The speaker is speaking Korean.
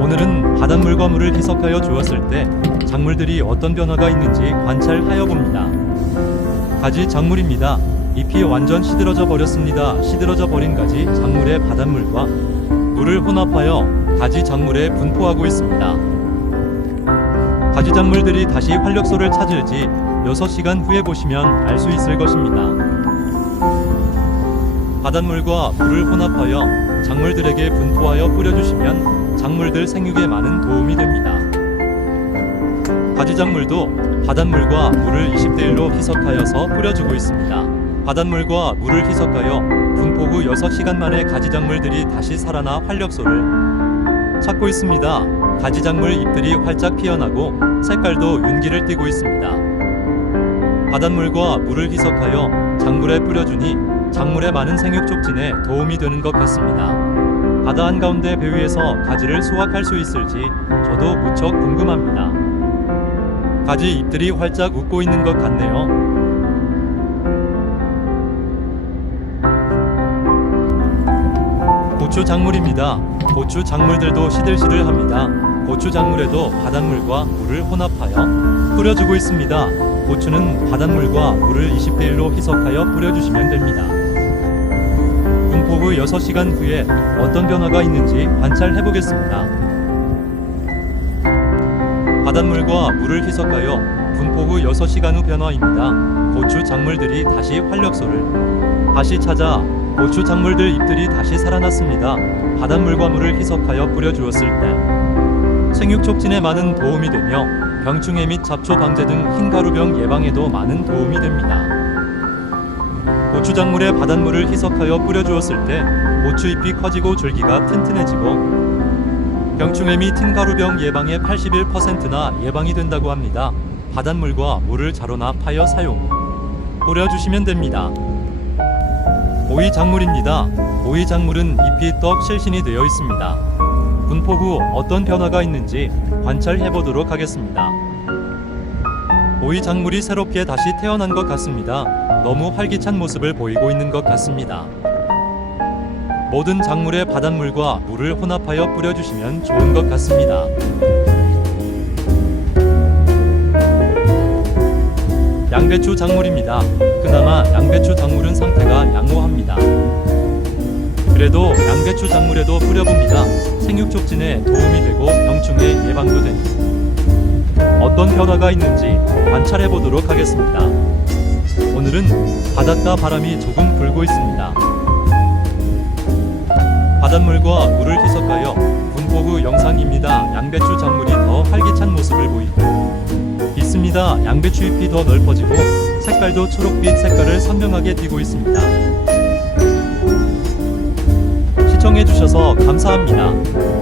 오늘은 바닷물과 물을 희석하여 주었을 때 작물들이 어떤 변화가 있는지 관찰하여 봅니다. 가지 작물입니다. 잎이 완전 시들어져 버렸습니다. 시들어져 버린 가지 작물의 바닷물과 물을 혼합하여 가지 작물에 분포하고 있습니다. 가지 작물들이 다시 활력소를 찾을지 6시간 후에 보시면 알 수 있을 것입니다. 바닷물과 물을 혼합하여 작물들에게 분포하여 뿌려주시면 작물들 생육에 많은 도움이 됩니다. 가지 작물도 바닷물과 물을 20대 1로 희석하여서 뿌려주고 있습니다. 바닷물과 물을 희석하여 분포 후 6시간 만에 가지 작물들이 다시 살아나 활력소를 찾고 있습니다. 가지 작물 잎들이 활짝 피어나고 색깔도 윤기를 띠고 있습니다. 바닷물과 물을 희석하여 작물에 뿌려주니 작물의 많은 생육 촉진에 도움이 되는 것 같습니다. 바다 한가운데 배 위에서 가지를 수확할 수 있을지 저도 무척 궁금합니다. 가지 잎들이 활짝 웃고 있는 것 같네요. 고추 작물입니다. 고추 작물들도 시들시들합니다. 고추 작물에도 바닷물과 물을 혼합하여 뿌려주고 있습니다. 고추는 바닷물과 물을 20대 1로 희석하여 뿌려주시면 됩니다. 분포 후 6시간 후에 어떤 변화가 있는지 관찰해 보겠습니다. 바닷물과 물을 희석하여 분포 후 6시간 후 변화입니다. 고추 작물들이 다시 활력소를 다시 찾아 고추 작물들 잎들이 다시 살아났습니다. 바닷물과 물을 희석하여 뿌려주었을 때 생육 촉진에 많은 도움이 되며 병충해 및 잡초 방제 등 흰가루병 예방에도 많은 도움이 됩니다. 고추 작물에 바닷물을 희석하여 뿌려주었을 때 고추잎이 커지고 줄기가 튼튼해지고 병충해 및 흰가루병 예방의 81%나 예방이 된다고 합니다. 바닷물과 물을 자로나 파여 사용 뿌려주시면 됩니다. 오이 작물입니다. 오이 작물은 잎이 떡 실신이 되어 있습니다. 분포 후 어떤 변화가 있는지 관찰해 보도록 하겠습니다. 오이 작물이 새롭게 다시 태어난 것 같습니다. 너무 활기찬 모습을 보이고 있는 것 같습니다. 모든 작물에 바닷물과 물을 혼합하여 뿌려주시면 좋은 것 같습니다. 양배추 작물입니다. 그나마 양배추 작물은 상태가 양호합니다. 그래도 양배추 작물에도 뿌려봅니다. 생육 촉진에 도움이 되고 병충해 예방도 됩니다. 어떤 변화가 있는지 관찰해 보도록 하겠습니다. 오늘은 바닷가 바람이 조금 불고 있습니다. 바닷물과 물을 희석하여 후 영상입니다. 양배추 작물이 더 활기찬 모습을 보이고 있습니다. 양배추 잎이 더 넓어지고 색깔도 초록빛 색깔을 선명하게 띠고 있습니다. 시청해 주셔서 감사합니다.